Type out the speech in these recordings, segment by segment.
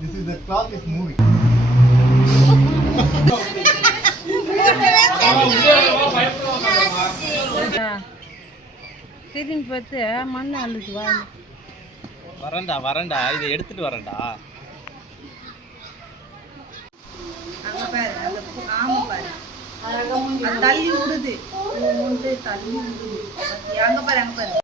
This is the clock is moving. திரும்பி பார்த்து மண் அழுது வாங்க வரேன்டா வரேன்டா. இதை எடுத்துட்டு வரேன்டா. அங்க பாரு அந்த பூ- ஆமை பாரு. தள்ளி விடுது தள்ளி விடுது? அங்க பாரு அங்க பாரு.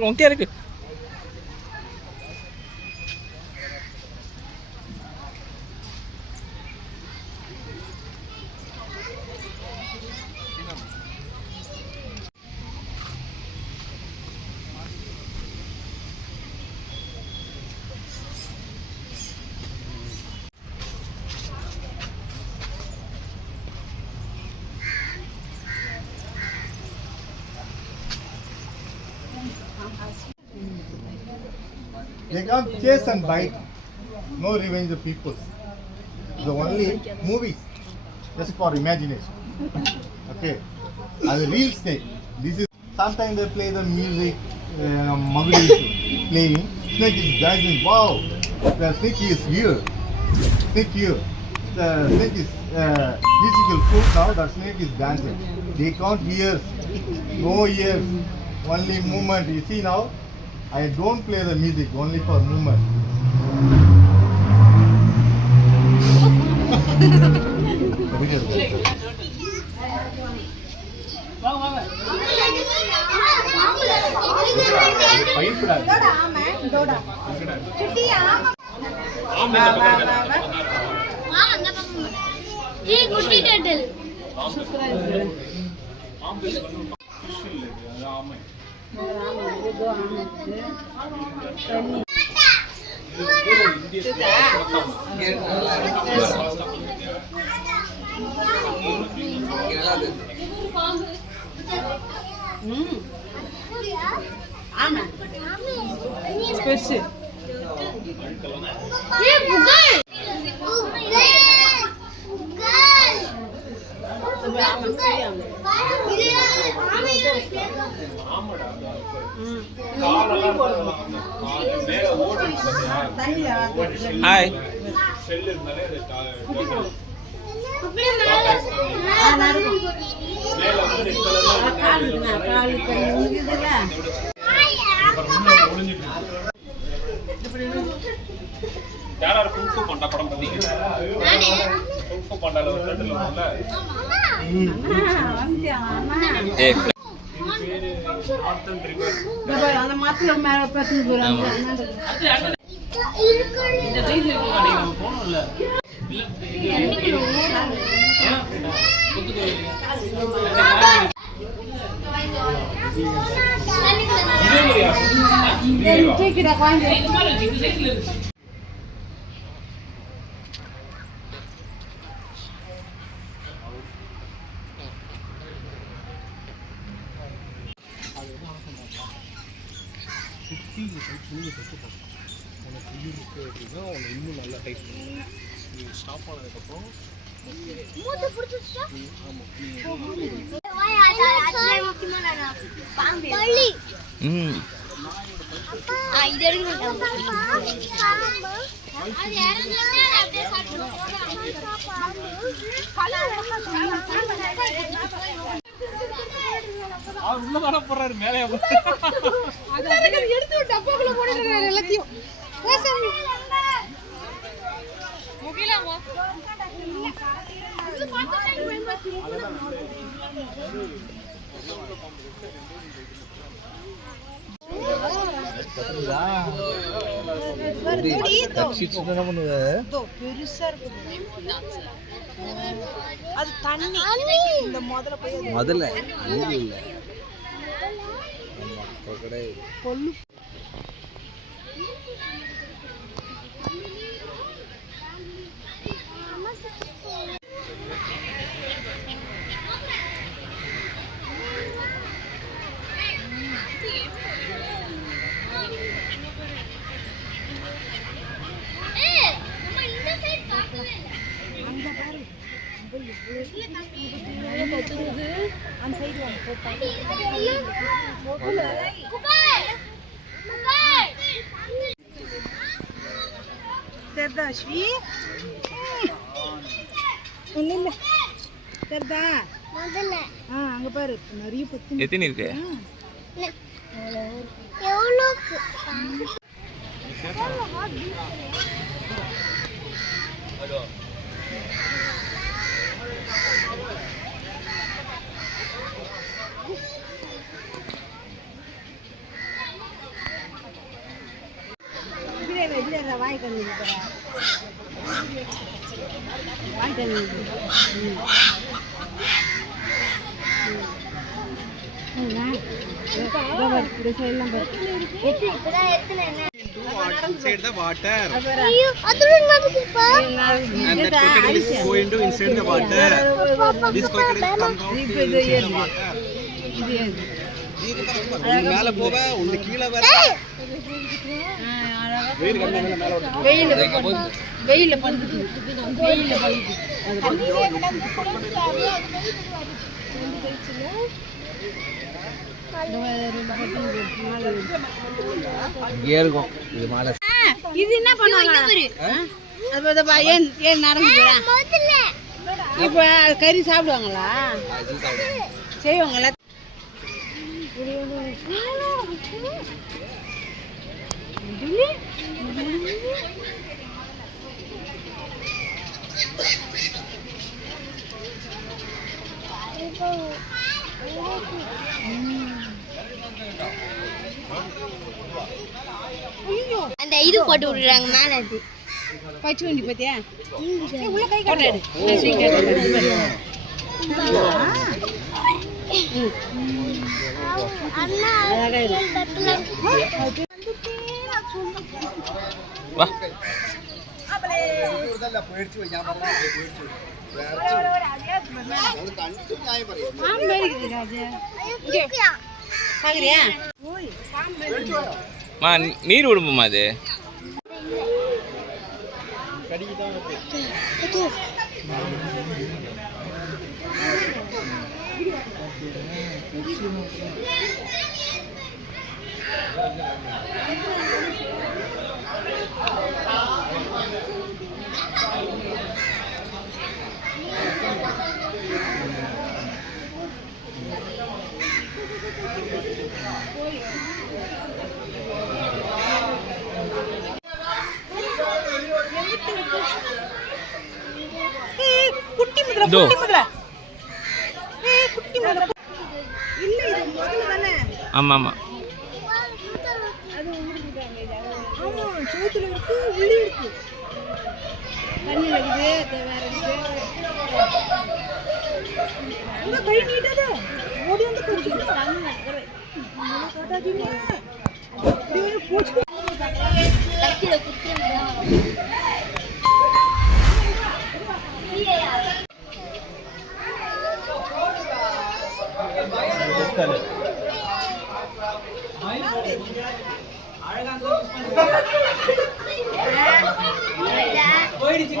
உங்கே இருக்கு They can't chase and bite. No revenge of people. The only movies, just for imagination. Okay. As a real snake. This is sometimes they play the music. Uh, playing. Snake is dancing. Wow, the snake is here. Snake here. The snake is uh, musical food now. The snake is dancing. They can't hear. No ears. Only movement. You see now. I don't play the music only for movement. ஆமை ஆமை புகழ் hi யாராரு kung fu Panda படம் பார்த்தீங்க kung fu பாண்டால ஒரு ரெண்டுல ஒண்ணுல அண்ணா வந்துட்டியா அண்ணா ஏ இந்த பாரு, அந்த மரத்துல மேல போறாங்க. சுற்றி சைஸ்ல இருக்க கிடைக்கும் போகணும்ல இதே மாதிரியா தூக்கிட இருக்கு மூத்த புடிச்சிச்சா பள்ளி ம் ஆ உள்ள போறாரு? மேலே எடுத்து டப்பாக்குள்ள அது தண்ணி. முதல்ல முதல்ல. கிடையாது கொல்லு அந்த பாரு அந்த சைடு தெரிதா அஸ்வி இல்ல இல்ல தெரிதா முதல்ல. ஆ அங்க பாரு. நிறைய பத்து எத்தனை இருக்கு? எவ்வளோக்கு இப்படியே மேல போவ ஒண்ணு கீழே வர வெயில். வெயில் வெயில படுத்து வெயில இருக்கும். இது மேல. இது என்ன பண்ணுவாங்க? ஏன் ஏன் நடந்து போறா? முதல்ல இப்போ கறி சாப்பிடுவாங்களா? செய்வாங்களா? அந்த இது போட்டு விடுறாங்க மேல அது. பச்சை வண்டி பார்த்தியா உள்ள கை சீக்கிரம் அண்ணா வா நீர் விடுமா அது குட்டி இதோ. குட்டி முதல்ல ஏய் குட்டி முதல்ல இல்ல இது முதல்ல தானே ஆமா ஆமா ஆமா சோத்துல இருக்கு இருக்கு தண்ணியில் இருக்குது வேற இருக்குது கை ஓடி வந்து குடிச்சு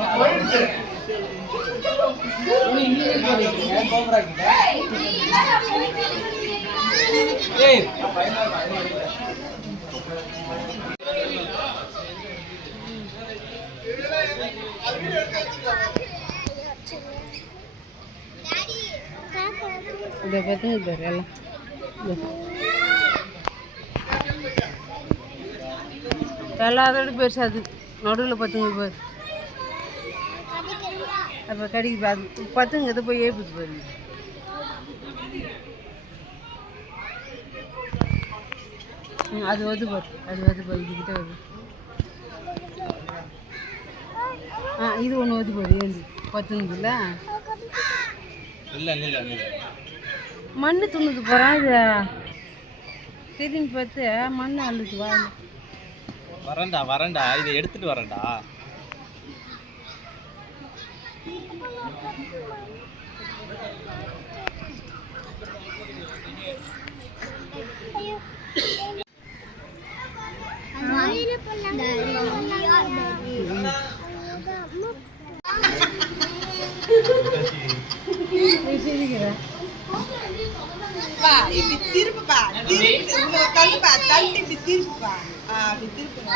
கத்தியில இதை பார்த்து பாரு எல்லாம் பெருசு அது. நடுவில் பார்த்துங்க பாரு அப்போ கடிக்கு பார்த்து பத்துங்க இதை போய் ஏப்பிட்டு போயிருங்க அது வந்து அது வந்து பாரு இதுக்கிட்ட வருது ஆ இது ஒன்று வந்து பாரு ஏழு பத்துங்குதுல்ல? மண்ணு துண்ணுக்கு போகிறான் இது. திரும்பி பார்த்து மண்ணை அள்ளுக்கு வரண்டா வரண்டா இதை எடுத்துகிட்டு வரண்டா பா இப்படி திருப்புப்பா திருப்பி உங்களை தள்ளுப்பா தள்ளி இப்படி திருப்புப்பா ஆ அப்படி திருப்புப்பா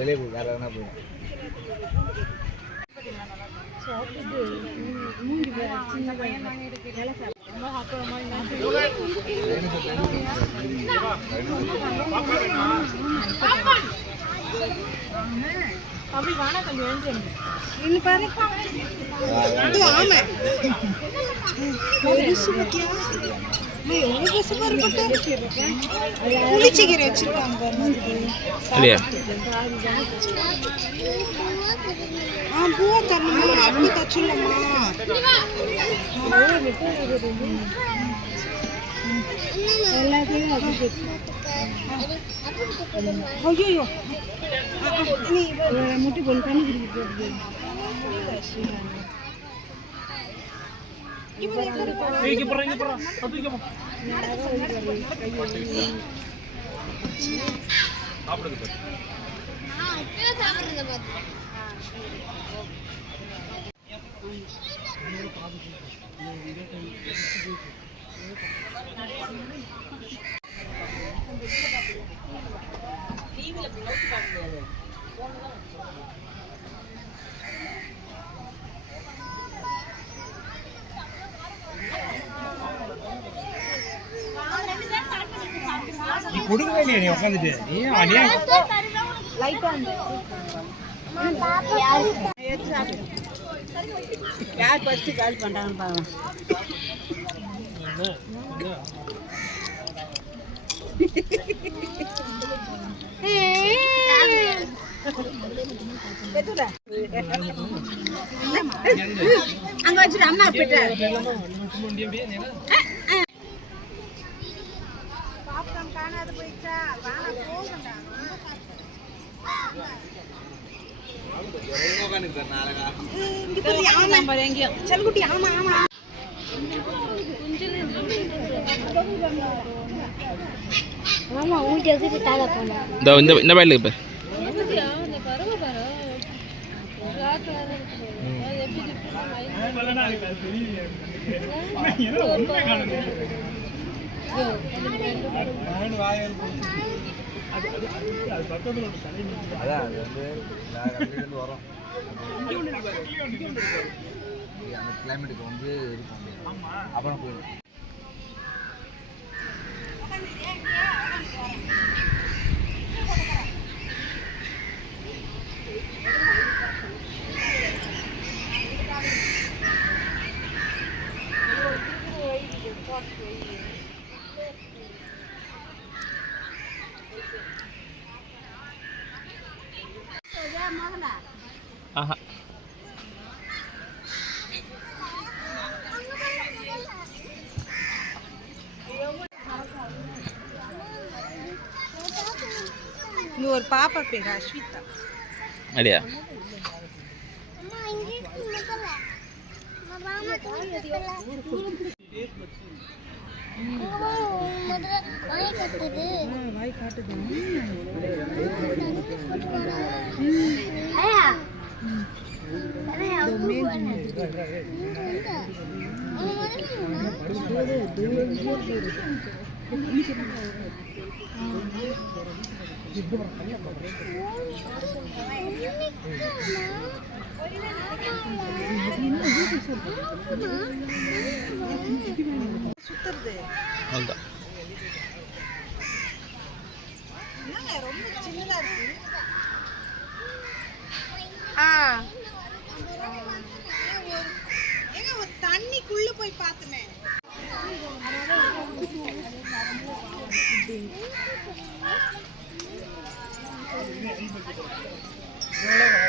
வெளியே போய் வேற எதனா போய் இன்னும் பாரு இது ஆமை. பெருசு பத்தியா பெருசு பட்டு. புளிச்சக்கீரை வச்சிருக்காங்க பாருங்க அதுக்கு. இல்லையா ஆ பூவை தரணுமா அப்படி தச்சுடலாமா ஐயோ நீ முட்டி பொண்ணு தண்ணி குடிக்கிட்டு இங்க போறா இங்க போறா அது இங்க போ. சாப்பிடுங்க பாரு. கொடுக்கவே இல்லையா நீ உட்காந்துட்டு நீ அநியா யார் ஃபஸ்ட்டு கால் பண்ணுறாங்கன்னு பார்க்கலாம் அங்கே வச்சுட்டு அம்மா போயிட்டு காணாது போயிடுச்சா வாங்க போகண்டா இங்க பாரு. செல்குட்டி ஆமா ஆமா மாமா ஊட்டி வச்சுட்டு தாழ போனேன் இந்த இந்த இந்த பையில இப்போ அதான் அது வந்து வேற இடத்துல வரும் அந்த கிளைமேட்டுக்கு வந்து இருக்கும் அப்புறம் போயிடும் முதல்ல அம்மா முதல்ல வாய் கட்டுது ஐயா சுத்துறது ரொம்ப சின்னதா இருக்கு. ஆ. Thank you.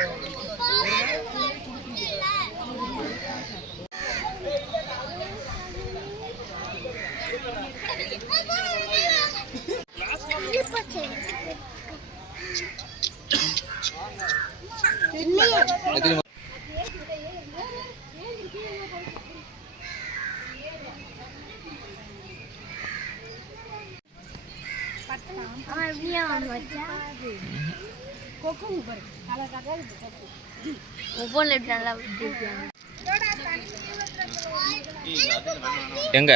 எங்க?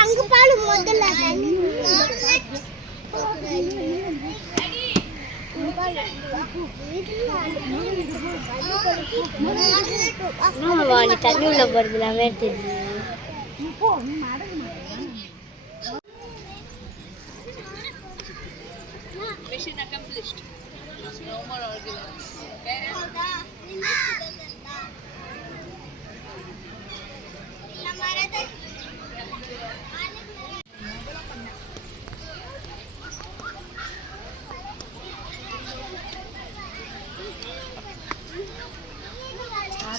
அங்க பாலு முதல்ல. நீ தண்ணி உள்ள போறது எல்லாமே தெரியுது. பாத்துருக்கீங்க நீங்க சண்டை போடுவீங்க இங்கே பாரு எங்க பேரு இங்கே பாரு வாங்கிட்டு வந்து பேசு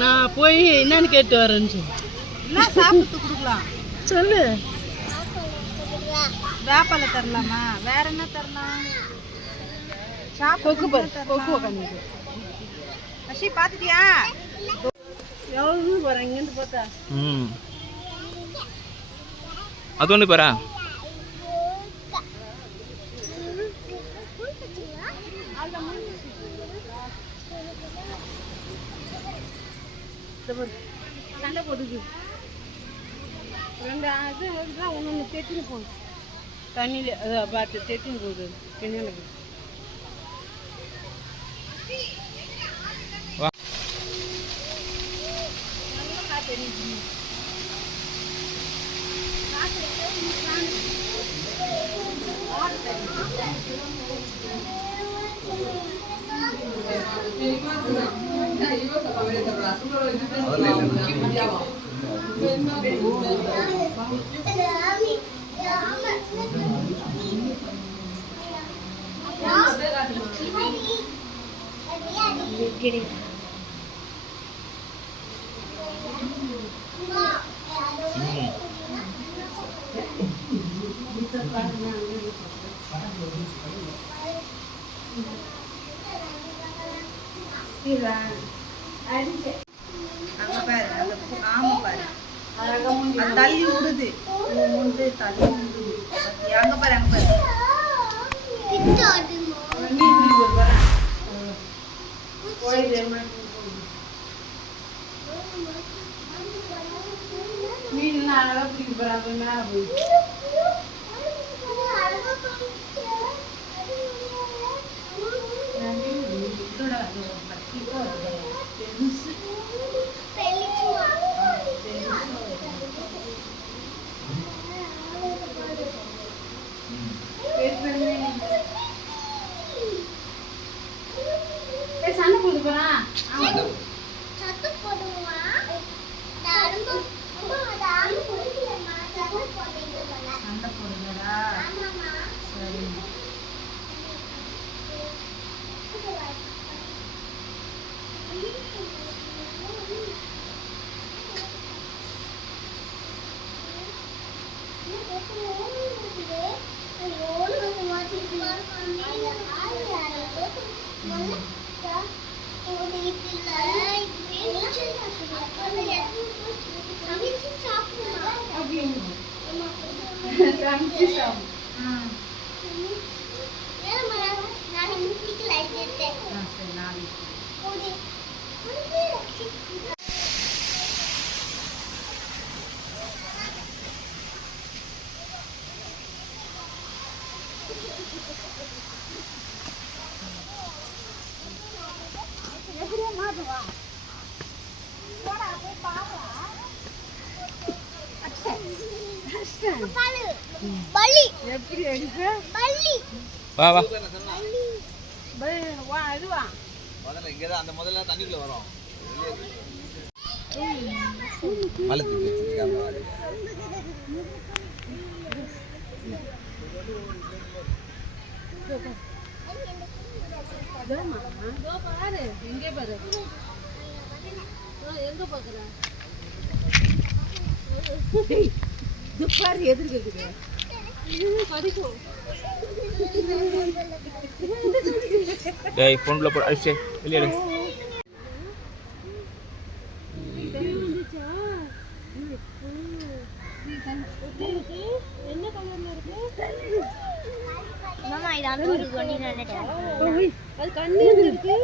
நான் போய் என்னன்னு கேட்டு வரேன்னு சாப்பிட்டு கொடுக்கலாம். சொல்லு. வேப்பால தரலாமா? வேற என்ன தரலாம்? கொக்கு கொக்கு உட்காந்து அஷி பாத்துட்டியா எவ்வளோ போகிறேன் இங்கேருந்து பார்த்தா ம். அது ஒன்று பாரா இந்த பாரு சண்டை போட்டுக்கு ரெண்டு அது ஒன்று ஒன்று தெட்டின்னு போகும் தண்ணியில் பார்த்து தெட்டின்னு போகுது getting Thank you. அங்க பாரு அந்த பு- பாரு தள்ளி விடுது உண்டு தள்ளி விடுது அங்க பாரு அங்க பாரு மீன் பிடிக்க போறாங்க மேல போய் சண்டை போட்டு போகிறான் சத்து Thank. வா வா முதல்ல இங்கே தான் அந்த முதல்ல தண்ணிக்குள்ள வரும் மலை தூக்கி வச்சிருக்காங்க இதோம்மா. இதோ பாரு எங்கே பாரு எங்க பாக்குற இது பாரு எதிர்க்கு படிக்கும் டேய் ஃபோனில் போட. அடிச்சே. வெளியே எடு. என்ன கலர்ல இருக்கு மாமா இது அது கண்ணீர் இருக்கு?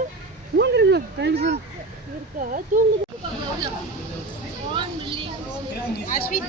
தூங்குறது கண்ணு இருக்கா? தூங்குது அஸ்வின்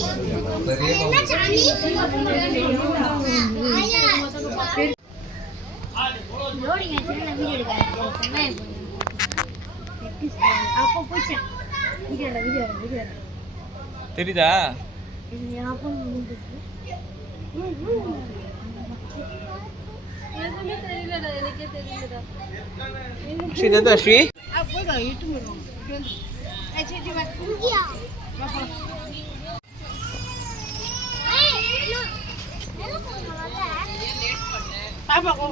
தெரியுதா? ஸ்ரீ தந்தா ஸ்ரீ Tama ko.